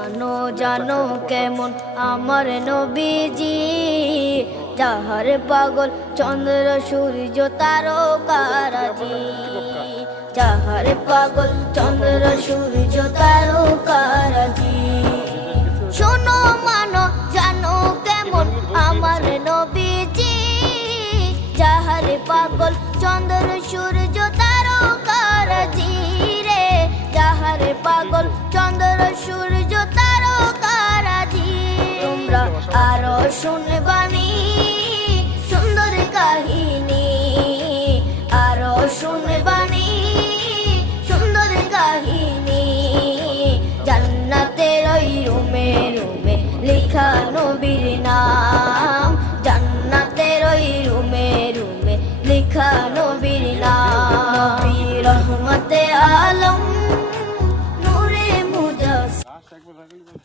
মানো জানো কেমন আমার নবীজি, যাহার পাগল চন্দ্র সূর্য তারকারাজি, যাহার পাগল চন্দ্র সূর্য তারকারাজি। শোনো মানো জানো কেমন আমার নবীজি, যাহার পাগল চন্দ্র সূর্য তারকারাজি রে, যাহার পাগল চন্দ্র সূর্য তারকারাজি। তোমরা আরো শুনবানি সুন্দর কাহিনী, আরো শুনবানি সুন্দর কাহিনী। জান্নাতের ওই রুমে রুমে লেখা নবীর নাম, জান্নাতের ওই রুমে রুমে লেখা নবীর নাম। নবী রহমতে আলম